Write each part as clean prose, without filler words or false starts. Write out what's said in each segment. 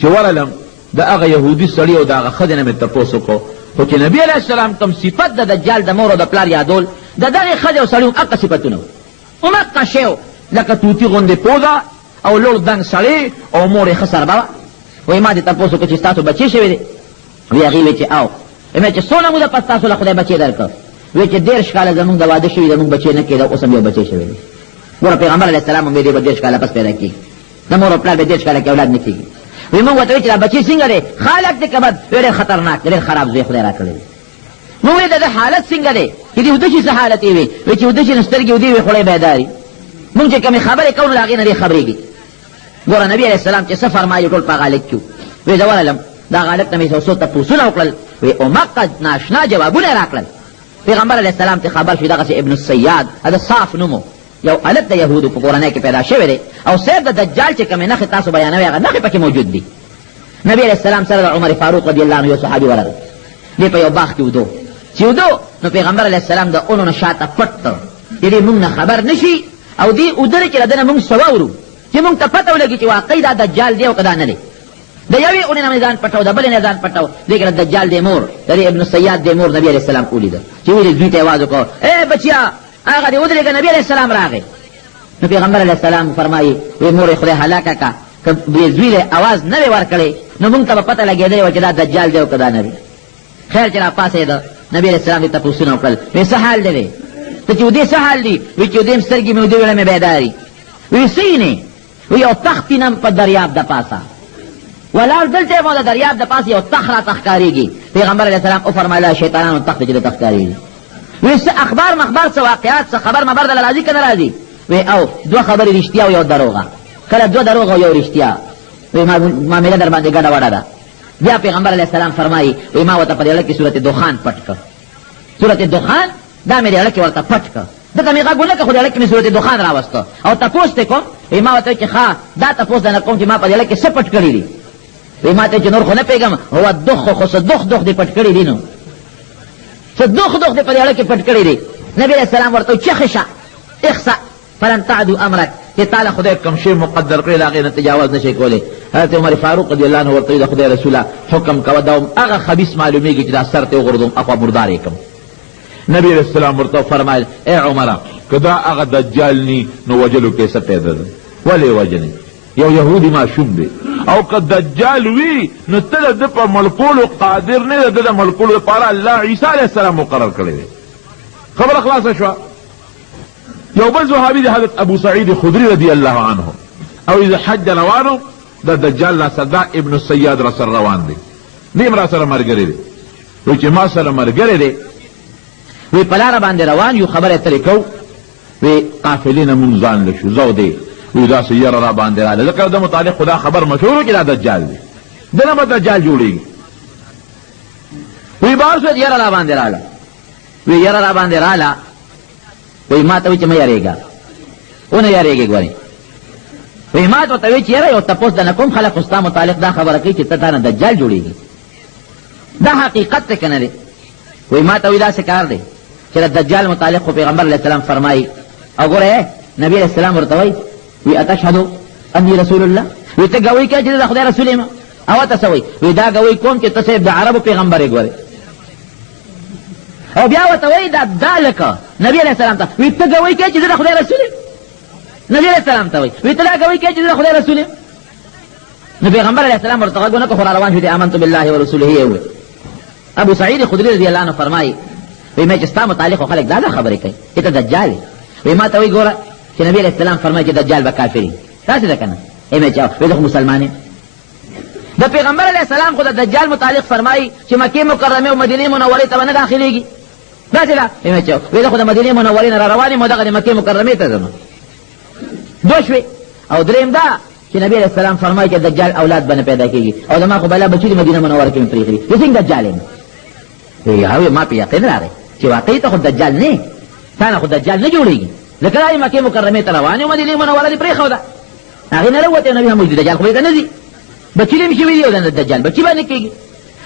چې ورلم د هغه یهودي سړي او د هغه ښځې نه مې تپوس وکړو خو چې نبي علیه السلام کوم صفت د دجال د مور او د پلار یادول د دغې ښځې او سړي هم هغه صفتونه وو همغه شی و لکه توتي غوندې پوزه او لوړ دنګ سړی او مور یې ښه سربه وه وایي ما دې تپوس وکړو چې ستاسو بچې شوی دی وی هغې وی چې او ویې چې څونه موده پس تاسو له خدای بچې درکړ وی چې 13 کاله زمونږ د واده شوي زمونږ بچې نه کېده اوس هم یو بچې شوی دی ګوره پیغمبر علیه السلام هم دې به 13 کاله پس پیدا کېږي د مور او پلار به 13 کاله کې اولاد نه کېږي وی موږ ورته وایي چې دا بچې څنګه دی خالق دی که بد وی ډېر خطرناک دی ډېر خراب زوی خدای را کړی دی موږ وایي د ده حالت څنګه دی چې دې وده شي څه حالت یې وي وی چې وده شي نو سترګې ودې وي خوړی بیداري موږ چې کومې خبرې کوو نو د هغې نه دې خبرېږي ګوره نبي علیه السلام چې څه فرمایي ټول په غالب کې وی زه ورغلم دا غالب ته مې څو تپوسونه وکړل وی امقد ناشنا جوابونه یې راکړل پیغمبر علیه السلام ته خبر شو دغسې ابن السیاد دا صاف نوم یو الف د یهودو په کورنۍ کې پیدا شوی دی او صرف د دجال چې کومې نښې تاسو بیانوئ هغه نښې پکې موجود دي نبي علیه السلام سره د عمر فاروق رضی الله عنه یو صحابي ورغی دی په یو باغ کې ودو چې ودو نو پیغمبر علیه السلام د اونو نه شاته پټ کړ چې دې مونږ نه خبر نه شي او دې ودرې چې د ده نه مونږ څه واورو چې مونږ ته پته ولګي چې واقعي دا دجال دی او که دا نه دی د یوې اونې نه مې ځان پټو د بلې نه ځان پټو دې کې د دجال دی مور د دې ابن سیاد دی مور نبي علیه السلام ولیده چې ویلې زوی ته یې آواز وکړو ای بچیا هغه دې ودرېږه نبي علیه السلام راغی نو پیغمبر علیه السلام فرمایي وی مور یې خدای هلاکه که که زوی له آواز نه وی ورکړی نو مونږ ته به پته لګېدلې وه چې دا دجال دی او که دا نه دی خیر چې را پاڅېده نبي علیه السلام دې تپوسونه وکړل وی څه حال دی ته چې ودې څه حال دی وی چې ودې م سترګې مې ودې ویله مې بیداري وی څه یې وی یو تخت وینم په دریاب د پاسه ولاړ دلته مو د دریاب د پاسه یو تخت راته ښکارېږي پیغمبر علیه السلام وفرمایله شیطانانو تخت چې درته ښکارېږي وی څه اخبار مخبار څه واقعات څه خبر مبر دله راځي که نه راځي وی او 2 خبرې رښتیا او یو دروغه کله 2 دروغ او یو رښتیا وی معامله در باندې ګډه وډه ده بیا پیغمبر علیه السلام فرمایي وی ما ورته په دې کې صورت دخان پټ کړ صورت دخان دا مې دې کې ورته پټ کړ دته مې غږ ونه کړ خو دې کې مې صورت دخان راوسته او تپوس ته کوم وی ما ورته چې ښه دا تپوس نه کوم چې ما په دې کې څه پټ کړي دي وی ما ته چې نور خو نه پوهېږم هو دخ خو څه دخ دې پټ کړي دي نو څه دخ دې په دې کې پټ کړي دي نبي علیه السلام ورته چې خشه اخسا فلن تعدو امرک چې تعالی خدای کوم شی مقدر کړی د هغې نه تجاوز نشئ کولی حضرت عمر فاروق رضی الله عنه ورته د خدای رسوله حکم کوه دا هغه خبیث معلومیږي چې دا سر ته وغورځوم اخوا مردار یې کړم نبي علیه السلام ورته فرمایل ای عمره که دا هغه دجال نی نو وجلو کې څه پیدا ده ولې وجنې یو یهودي ماشوم دی او که دجال وي نو ته د ده په ملکولو قادر نه د ده د ملکولو لپاره الله عیسی علیه السلام مقرر کړی دی خبره خلاصه شوه یو بل صحابي دی حضرت ابو سعید خدری رضی الله عنه او اذا حج روانو د دجال لا صدا ابن السیاد را سره روان دی نیم را سره مرګری دی وی چې ما سره مرګری دی وی په لاره باندې روان یو خبره ترې کو وی قافلې نه مونږ ځان لشو زو دی وی داسې یره را باندې راله ځکه د متعلق خدا خبر مشهور چې دا دجال دی دنه به دجال جوړېږي وی بار شو یره را باندې راله وی یره را باندې راله وی ما ته وی چې مه یارېږه ونه یارېږې ګورې وی ما ته ورته وی چې یاره یو تپوس د نه کوم خلق خو ستا متعلق دا خبره کوي چې ته تا نه دجال جوړېږي دا حقیقت دی که نه دی وی ما ته وی داسې کار دی چې د دجال متعلق خو پیغمبر علیه السلام فرمایي او ګوره نبي علیه السلام ورته وی وی اتشهدو انی رسول الله وی ته ګوی کوې چې د خدای رسول یم او ته څه وی وی دا ګوی کوم چې ته صرف د عربو پیغمبر یې ګورې او بیا ورته وی دا لکه نبي علیه السلام ته وی ته ګوی کوې چې زه د خدای رسول یم نبي علیه السلام ته وی ته دا ګوی کوې چې زه د خدای رسول یم نو پیغمبر علیه السلام ورته غږ ونه کړ خو را روان شو دی آمنت بالله ورسوله یې وویل ابو سعید خدری رضی الله عنه فرمایي وی مې چې ستا متعلق خلک دا خبرې کوي چې ته دجال یې وی ما ته وی ګوره چې نبی علیه السلام فرمایي چې دجال به کافر وي تاسې ده که نه مې چې وی زه خو مسلمان یم د پیغمبر علیه السلام خو د دجال متعلق فرمایي چې مکې مکرمې او مدینې منورې ته به نه داخلېږي داسې ده مې چې وی زه خو د مدینې منورې نه را روان یم او دغه د مکې مکرمې ته ځم دوه شوې او درېیم دا چې نبی علیه السلام فرمایي چې دجال اولاد به نه پیدا کېږي او زما خو بلا بچي د مدینه منوره کې مې پرېښي دي زه څنګه دجال یم وی ما په یقین راغی چې واقعي ته خو دجال نه تا نه خو دجال نه جوړېږي لکه دا مکې مکرمې ته روان یو مدینې منوره دې پرېښوده هغې نه راووتی نبي هم وایي دجال خو بېرته نه ځي بچي دې مې شوي دي او د دجال بچي به نه کېږي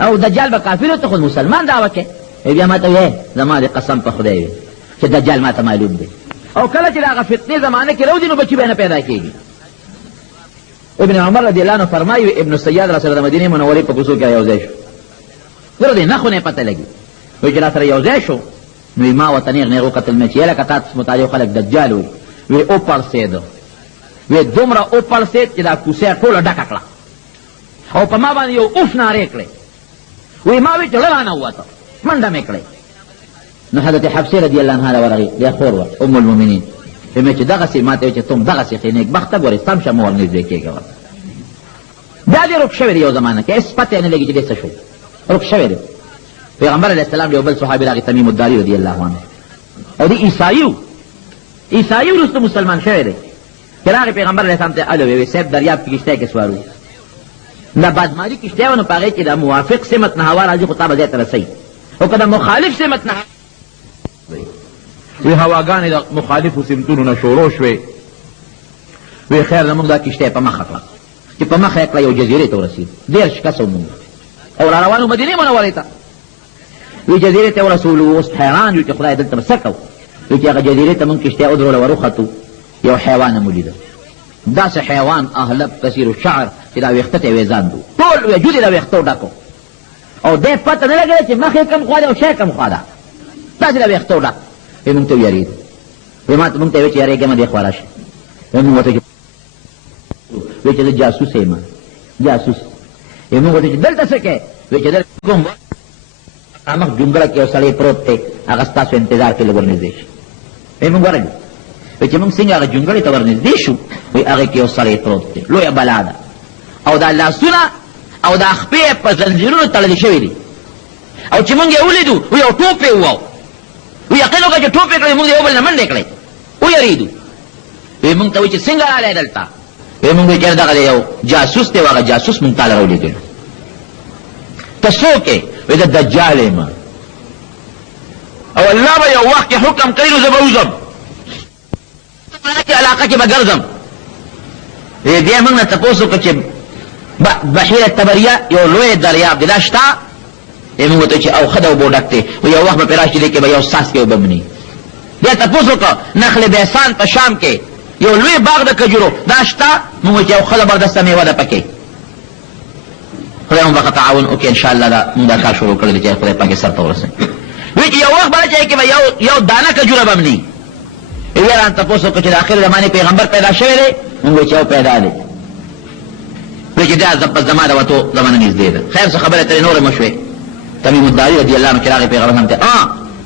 او دجال به کافر ته خو مسلمان دعوه کوي بیا ما ته وی زما د قسم په خدای وي چې دجال ما ته معلوم دی او کله چې د هغه فتنې زمانه کې راوځي نو بچي به نه پیدا کېږي ابن عمر رضی اللہ عنہ فرمایي ابن سیاد را سره د مدینې منورې په کوڅو کې یو ځای شو. ګوره دې نښو نه پته لګي. وایي چې را سره یو ځای شو نو ما ورته نیغ نیغ وکتل مې چې یلکه تا مطالعه خلک دجال وایي. وی وپړسېده، وی دومره وپړسېد چې دا کوڅه ټوله ډکه کړه او په ما باندې یو اوف نارې کړې. وی ما وی چې زړه رانه ووته، منډه مې کړې. نو حضرت حفصې رضی الله عنها راورغې، بیا خور وه ام المؤمنین. وی مې چې دغسې ما ته وی چې تم دغسې ښې نیکبخته ګورې سم شه مه ورنږدې کېږه ورته. دا دې رک شوی دی یو زمانه کې، هېڅ پته یې نه لګي چې دې څه شو، رک شوی دی. پیغمبر علیه السلام یو بل صحابي راغی تمیم الداري رضی الله عنه، او دې عیسایي وروسته مسلمان شوی دی. چې راغی پیغمبر علیه السلام ته الو وی صاحب دریاب کې کشتی کې سوارو، دا بادماري کشتی و نو په هغې کې د موافق سمت نه هوا راځي خو تا به ځای ته رسوي، او که د مخالف سمت نه وی هواګانې د مخالفو سمتونو نه شروع شوې. وی خیر زموږ دا کشتی په مخه کړه، چې په مخه یې کړه یو جزیرې ته ورسېد، 13 کسه وموږ او را روانو مدینې منورې ته. وی جزیرې ته ورسولو، اوس حیران یو چې خدای دلته به څه کوو. وی چې هغه جزیرې ته مونږ کشتی ودروله وروختو، یو حیوان مو لیده، داسې حیوان اهلب کثیر الشعر چې دا ویښته ته یې ویزاند و، ټول وجود یې د ویښتو ډک و او دی پته نه لګېده چې مخ یې کم خوا ده او شی کم خوا ده، داسې د ویښتو ډک. وی مونږ ته ویرېد، وی مونږ ته وی چې یارېږمه دې خوا راشي. وی مونږ ورته وی چې زه جاسوس یم، جاسوس. وی مونږ ورته چې دلته څه کوې؟ وی چې دلته کوم مخ جونګړه کې یو سړی پروت دی، هغه ستاسو انتظار کې لږ ورنږدې شي. وی مونږ ورغلو، وی چې مونږ څنګه هغه جونګړې ته ورنږدې شو، وی هغې کې یو سړی پروت دی، لویه بلا ده، او دا لاسونه او دا خپې په زنځیرونو تړلې شوي دي، او چې مونږ یې ولیدو وی یو ټوپ یې وواو، وی یقین وکړه چې ټوپ یې کړی، مونږ د یو بل نه منډې کړی، ویرېدو. وی مونږ ته وی چې څنګه رالی دلته؟ وی مونږ وی چې دغه یو جاسوس دی، هغه جاسوس مونږ تاله راولېږلو. ته څوک یې؟ وی د دجال یم، او الله به یو وخت کې حکم کوي نو زه به وځم علاقه کې به ګرځم. بیا موږ نه تپوس وکړه چې بحیره تبریه یو لوی دریاب دی، دا شته؟ موږ ورته چې او ښه د اوبو ډک دی، یو وخت به پرې راشي دی کې به یو څاڅکې اوبه مني. بیا تپوس وکړه نخل بیسان په شام کې یو لوی باغ د کجورو، دا شته؟ موږ چې یو ښه زبردسته میوه ده پکې. خدای مو به تعاون وکړي انشاءالله، دا موږ دا کار شروع کړی دی چې خدای پاک یې سر ته ورسوي. وی چې یو وخت به راځي کې به یو دانه کجوره به مني. وی ران تپوس وکړه چې د آخر زمانې پیغمبر پیدا شوی دی؟ موږ وی چې یو پیدا دی. وی چې دا زما د وتو زمانه نږدې ده. خیر څه خبرې ترې نورې مه شوې. تمیم الداري رضي الله عنه چې راغی پیغمبر هم ته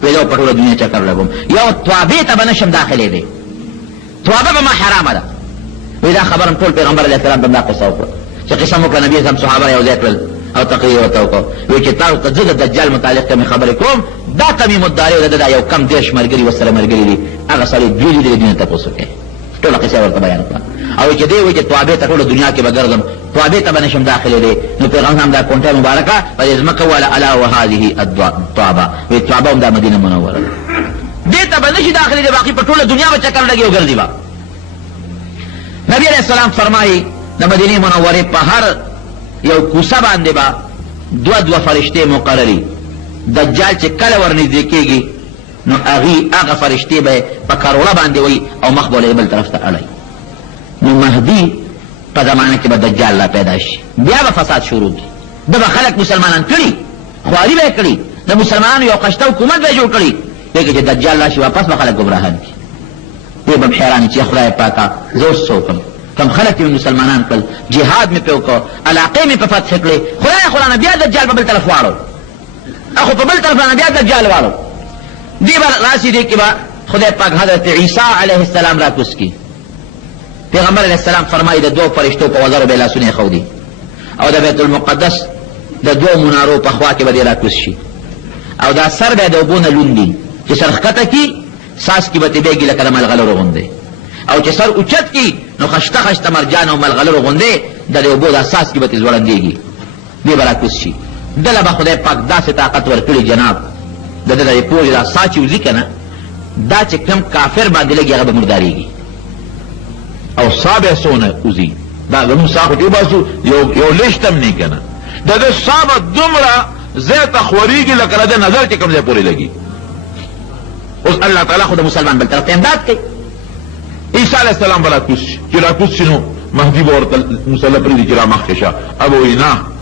وی زه په ټوله دنیا چکر لګوم، یو توابې ته به نشم داخلېدی، توابه به ما حرامه ده. وی دا خبر هم ټول پیغمبر علیه السلام ته دا قصه وکړه چې قصه مو کړه، نبي اعظم صحابه یو ځای کړل او تقریر ورته وکړو. وی چې تاسو ته زه د دجال متعلق کومې خبرې کوم، دا تمیم الداري او دا یو کم 10 ملګري ورسره ملګري دي، هغه سړي دوی دي د دنیا تپوس وکړي، ټوله قصه ورته بیان کړه. او چې دی وی چې توابې ته ټوله دنیا کې به ګرځم، توابې ته به نشم داخلېدی. نو پیغمبر هم دا کونټه مبارکه په دې ځمکه وله الا وهذه الطوابه، وی توابه هم دا مدینه منوره دې ته به نشي داخلېدی، باقي په ټوله دنیا به چکر لګي او ګرځي به. نبی علیہ السلام فرمایي د مدینې منورې په هر یو کوڅه باندې به دوه فرشتې مقرري، دجال چې کله ورنږدې کېږي نو هغه فرشتې به په کروړه باندې وي او مخ به بل طرف ته اړوي. نو مهدي په زمانه کې به دجال لا پیدا شي، بیا به فساد شروع کړي، ده به خلک مسلمانان کړي، خواري به یې کړي، د مسلمانانو یو قشته حکومت به یې جوړ کړي. لیکن چې دجال راشي واپس به خلک ګمراهان کړي. دی به حیران چې خدای پاکه زه اوس څه وکړم، کم خلک مې مسلمانان کړل، جهاد مې پې وکړ، علاقې مې په فتح کړې، خدای نه بیا دجال په بل طرف واړو، اخو په بل طرف نه بیا دجال واړو. دی به راشي دی کې به خدای پاک حضرت عیسی علیه السلام را کوز کړي. پیغمبر علیه السلام فرمایي د دوه فرشتو په وزرو به لاسونه یې ښودي، او د بیت المقدس د دوه منارو په خوا کې به دی را کوز شي، او دا سر به د اوبو نه لوندي، چې سر ښکته کي ساس کې به تبېږي لکه د ملغلرو غوندې، او چې سر اوچت کی نو خشته خشته مرجان او ملغلرو غوندې د دې اوبو د اساس کې به ترې ځوړندېږي، دی به را کوز شي. دله به خدای پاک داسې طاقت ورکړي جناب د ده د پوهې دا سا چې وځي که نه، دا چې کم کافر باندې لګي هغه به مردارېږي، او سا به څونه وځي، دا زمونږ سا خو چې وباسو یو لشت هم نه که نه، د ده سا به دومره ځای ته خورېږي لکه د ده نظر چې کوم ځای پورې لګي. اوس الله تعالی خو د مسلمان بل طرف ته امداد کوي. عیسی علیه السلام به راکوز شي، چې راکوز شي نو مهدی به ورته مسله پرېږدي چې را مخکې شه اب وایي نه